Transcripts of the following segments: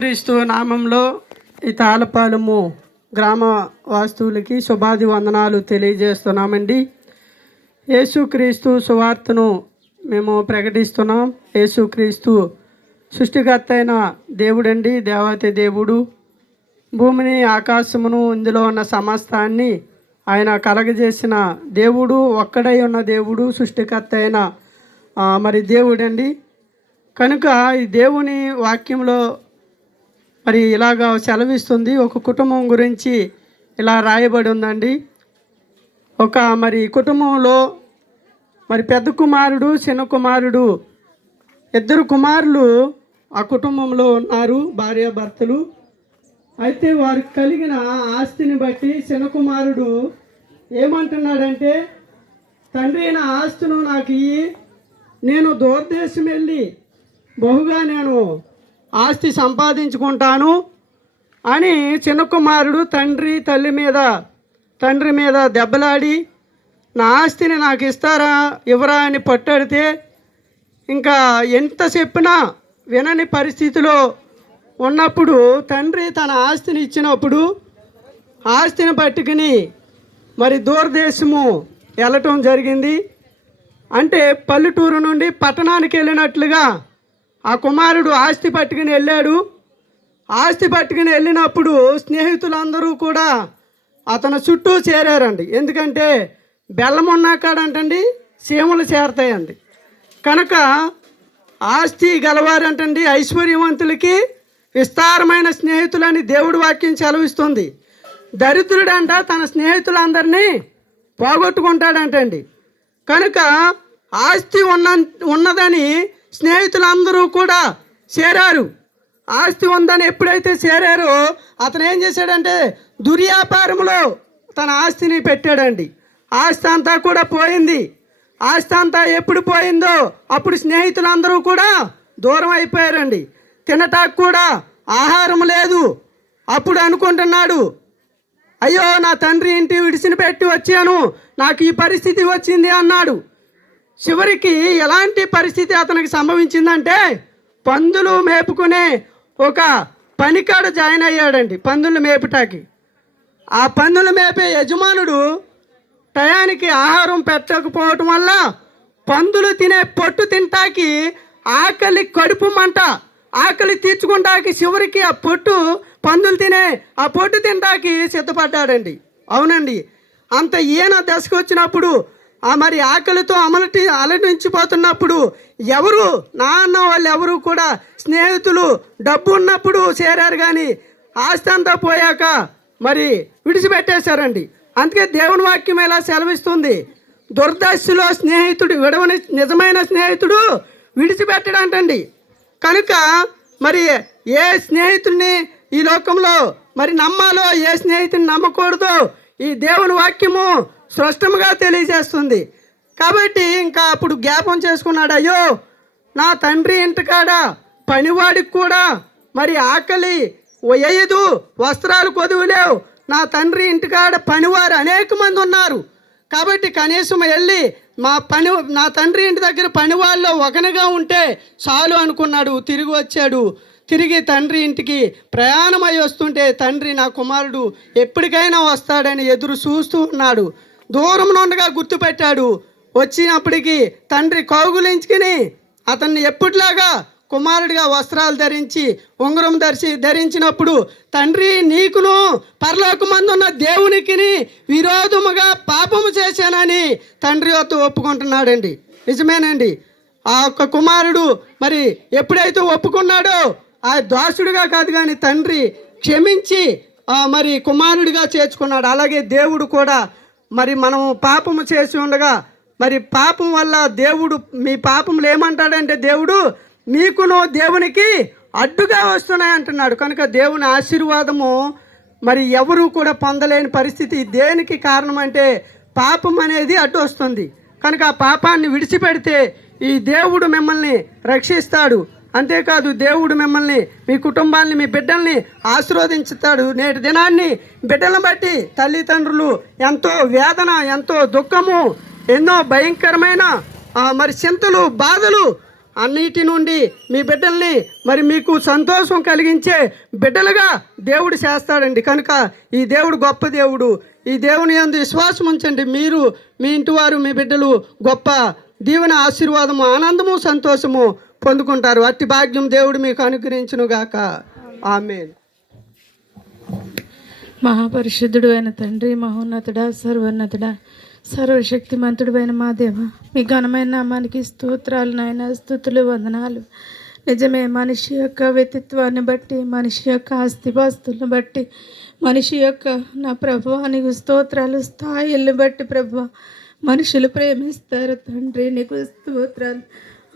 క్రీస్తు నామంలో ఈ తాళపాలెము గ్రామ వాస్తువులకి శుభాది వందనాలు తెలియజేస్తున్నామండి. యేసుక్రీస్తు సువార్తను మేము ప్రకటిస్తున్నాం. యేసుక్రీస్తు సృష్టికర్త అయిన దేవుడండి, దేవాతి దేవుడు. భూమిని ఆకాశమును ఇందులో ఉన్న సమస్తాన్ని ఆయన కలగజేసిన దేవుడు, ఒక్కడై ఉన్న దేవుడు, సృష్టికర్త అయిన మరి దేవుడండి. కనుక ఈ దేవుని వాక్యంలో మరి ఇలాగా సెలవిస్తుంది. ఒక కుటుంబం గురించి ఇలా రాయబడి ఉందండి. ఒక మరి కుటుంబంలో మరి పెద్ద కుమారుడు, చిన్న కుమారుడు, ఇద్దరు కుమారులు ఆ కుటుంబంలో ఉన్నారు, భార్యాభర్తలు. అయితే వారికి కలిగిన ఆస్తిని బట్టి చిన్న కుమారుడు ఏమంటున్నాడంటే, తండ్రి నా ఆస్తును నాకు ఇయ్యి, నేను దూరదేశం వెళ్ళి బహుగా నేను ఆస్తి సంపాదించుకుంటాను అని చిన్న కుమారుడు తండ్రి మీద దెబ్బలాడి, నా ఆస్తిని నాకు ఇస్తారా ఇవ్వరా అని పట్టాడితే ఇంకా ఎంత చెప్పినా వినని పరిస్థితిలో ఉన్నప్పుడు తండ్రి తన ఆస్తిని ఇచ్చినప్పుడు ఆస్తిని పట్టుకుని మరి దూరదేశము వెళ్ళటం జరిగింది. అంటే పల్లెటూరు నుండి పట్టణానికి వెళ్ళినట్లుగా ఆ కుమారుడు ఆస్తి పట్టుకుని వెళ్ళాడు. ఆస్తి పట్టుకుని వెళ్ళినప్పుడు స్నేహితులందరూ కూడా అతను చుట్టూ చేరారండి. ఎందుకంటే బెల్లం ఉన్న కాడంటండి సీమలు చేరతాయండి. కనుక ఆస్తి గలవారంటండి ఐశ్వర్యవంతులకి విస్తారమైన స్నేహితులని దేవుడి వాక్యం సెలవిస్తుంది. దరిద్రుడంట తన స్నేహితులందరినీ పోగొట్టుకుంటాడంటండి. కనుక ఆస్తి ఉన్నదని స్నేహితులందరూ కూడా చేరారు. ఆస్తి ఉందని ఎప్పుడైతే చేరారో అతను ఏం చేశాడంటే దుర్వ్యాపారంలో తన ఆస్తిని పెట్టాడండి. ఆస్తి అంతా కూడా పోయింది. ఆస్తి అంతా ఎప్పుడు పోయిందో అప్పుడు స్నేహితులందరూ కూడా దూరం అయిపోయారండి. తినటానికి కూడా ఆహారం లేదు. అప్పుడు అనుకుంటున్నాడు, అయ్యో నా తండ్రి ఇంటి విడిసిని పెట్టి వచ్చాను, నాకు ఈ పరిస్థితి వచ్చింది అన్నాడు. చివరికి ఎలాంటి పరిస్థితి అతనికి సంభవించిందంటే పందులు మేపుకునే ఒక పనికాడ జాయిన్ అయ్యాడండి. పందులు మేపుటాకి ఆ పందులు మేపే యజమానుడు టయానికి ఆహారం పెట్టకపోవటం వల్ల పందులు తినే పొట్టు తింటాకి ఆకలి కడుపు మంట, ఆకలి తీర్చుకుంటాకి చివరికి ఆ పొట్టు పందులు తినే ఆ పొట్టు తింటాకి సిద్ధపడ్డాడండి. అవునండి, అంత ఈయన దశకు వచ్చినప్పుడు మరి ఆకలితో అలటించిపోతున్నప్పుడు ఎవరు నా అన్న వాళ్ళు ఎవరు కూడా స్నేహితులు డబ్బు ఉన్నప్పుడు చేరారు, కానీ ఆస్తి అంతా పోయాక మరి విడిచిపెట్టేశారండి. అందుకే దేవుని వాక్యం ఎలా సెలవిస్తుంది, దుర్దశలో స్నేహితుడు విడవని నిజమైన స్నేహితుడు విడిచిపెట్టడంటండి. కనుక మరి ఏ స్నేహితుడిని ఈ లోకంలో మరి నమ్మాలో, ఏ స్నేహితుడిని నమ్మకూడదో ఈ దేవుని వాక్యము స్పష్టంగా తెలియజేస్తుంది. కాబట్టి ఇంకా అప్పుడు జ్ఞాపం చేసుకున్నాడు, అయ్యో నా తండ్రి ఇంటికాడ పనివాడికి కూడా మరి ఆకలి వేయదు, వస్త్రాలు కొదువులేవు, నా తండ్రి ఇంటికాడ పనివారు అనేక మంది ఉన్నారు, కాబట్టి కనీసం వెళ్ళి నా తండ్రి ఇంటి దగ్గర పనివాళ్ళలో ఒకనిగా ఉంటే చాలు అనుకున్నాడు. తిరిగి వచ్చాడు. తిరిగి తండ్రి ఇంటికి ప్రయాణమై వస్తుంటే తండ్రి నా కుమారుడు ఎప్పటికైనా వస్తాడని ఎదురు చూస్తూ ఉన్నాడు. దూరం నుండిగా గుర్తుపెట్టాడు. వచ్చినప్పటికీ తండ్రి కౌగులించుకుని అతన్ని ఎప్పటిలాగా కుమారుడిగా వస్త్రాలు ధరించి ఉంగరం ధరించినప్పుడు తండ్రి నీకును పరలోకమందున్న దేవునికి విరోధముగా పాపము చేశానని తండ్రి వద్ద ఒప్పుకుంటున్నాడండి. నిజమేనండి, ఆ ఒక్క కుమారుడు మరి ఎప్పుడైతే ఒప్పుకున్నాడో ఆ దాసుడిగా కాదు కానీ తండ్రి క్షమించి మరి కుమారుడిగా చేర్చుకున్నాడు. అలాగే దేవుడు కూడా మరి మనం పాపము చేసి ఉండగా మరి పాపం వల్ల దేవుడు మీ పాపములు ఏమంటాడంటే దేవుడు మీకును దేవునికి అడ్డుగా వస్తున్నాయి అంటున్నాడు. కనుక దేవుని ఆశీర్వాదము మరి ఎవరు కూడా పొందలేని పరిస్థితి. దేనికి కారణం అంటే పాపం అనేది అడ్డు వస్తుంది. కనుక ఆ పాపాన్ని విడిచిపెడితే ఈ దేవుడు మిమ్మల్ని రక్షిస్తాడు. అంతేకాదు దేవుడు మిమ్మల్ని, మీ కుటుంబాన్ని, మీ బిడ్డల్ని ఆశీర్వదించుతాడు. నేటి దినాన్ని బిడ్డలను బట్టి తల్లిదండ్రులు ఎంతో వేదన, ఎంతో దుఃఖము, ఎన్నో భయంకరమైన మరి చింతలు, బాధలు అన్నిటి నుండి మీ బిడ్డల్ని మరి మీకు సంతోషం కలిగించే బిడ్డలుగా దేవుడు చేస్తాడండి. కనుక ఈ దేవుడు గొప్ప దేవుడు. ఈ దేవుని యందు విశ్వాసం ఉంచండి. మీరు, మీ ఇంటి వారు, మీ బిడ్డలు గొప్ప దీవెన, ఆశీర్వాదము, ఆనందము, సంతోషము పొందుకుంటారు. అట్టి భాగ్యం దేవుడు మీకు అనుగ్రహించునుగాక. ఆమేన్. మహాపరిశుద్ధుడు అయిన తండ్రి, మహోన్నతుడా, సర్వోన్నతుడా, సర్వశక్తిమంతుడు అయిన మా దేవ, మీ ఘనమైన నామానికి స్తోత్రాలు నాయన, స్తుతులు, వందనాలు. నిజమే, మనిషి యొక్క వ్యక్తిత్వాన్ని బట్టి, మనిషి యొక్క ఆస్తిపాస్తులను బట్టి, మనిషి యొక్క నా ప్రభువా నీకు స్తోత్రాలు, స్థాయిల్ని బట్టి ప్రభువా మనుషులు ప్రేమిస్తారు తండ్రి, నీకు స్తోత్రాలు.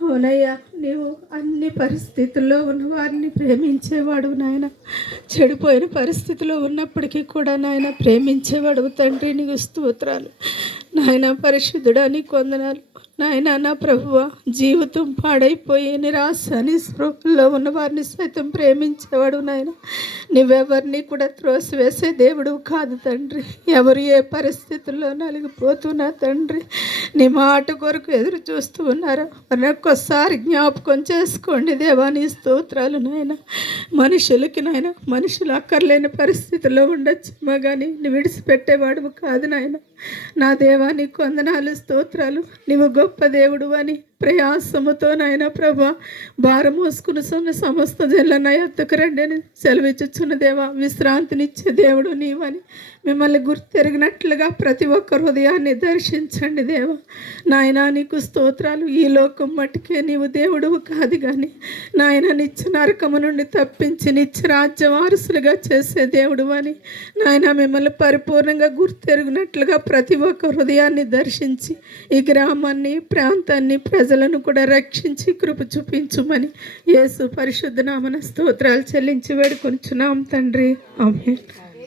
అవునయ్యా, నీవు అన్ని పరిస్థితుల్లో ఉన్న వారిని ప్రేమించేవాడు నాయన. చెడిపోయిన పరిస్థితిలో ఉన్నప్పటికీ కూడా నాయన ప్రేమించేవాడు తండ్రి, నీకు స్తోత్రాలు నాయన. పరిశుద్ధుడా నీకు వందనాలు నాయన. నా ప్రభువ, జీవితం పాడైపోయి నిరాశ నిస్పృహల్లో ఉన్న వారిని సైతం ప్రేమించేవాడు నాయన. నువ్వెవరిని కూడా త్రోసివేసే దేవుడు కాదు తండ్రి. ఎవరు ఏ పరిస్థితుల్లో నలిగిపోతున్నా తండ్రి, నీ మాట కొరకు ఎదురు చూస్తూ ఉన్నారో ఒక్కసారి జ్ఞాపకం చేసుకోండి దేవా, నీ స్తోత్రాలు నాయన. మనుషులకి నాయన, మనుషులు అక్కర్లేని పరిస్థితుల్లో ఉండొచ్చేమో కానీ నువ్వు విడిచిపెట్టేవాడు కాదు నాయన. నా దేవా నీకు వందనాలు, స్తోత్రాలు. నీవు గొప్ప దేవుడు అని ప్రయాసముతో నాయన ప్రభా భారం మోసుకుని సమస్త జనుల ఎత్తుకు రండి అని సెలవిచ్చుచున్న దేవా, విశ్రాంతినిచ్చే దేవుడు నీవని మిమ్మల్ని గుర్తెరిగినట్లుగా ప్రతి ఒక్క హృదయాన్ని దర్శించండి దేవా. నాయన నీకు స్తోత్రాలు. ఈ లోకం మట్టుకే నీవు దేవుడువు కాదు కానీ నాయన నిత్య నరకము నుండి తప్పించి నిత్య రాజ్య వారసులుగా చేసే దేవుడు అని నాయన మిమ్మల్ని పరిపూర్ణంగా గుర్తెరిగినట్లుగా ప్రతి ఒక్క హృదయాన్ని దర్శించి ఈ గ్రామాన్ని, ప్రాంతాన్ని, ప్రజలను కూడా రక్షించి కృప చూపించుమని యేసు పరిశుద్ధ నామన స్తోత్రాలు చెల్లించి వేడుకొంచున్నాం తండ్రి. ఆమేన్.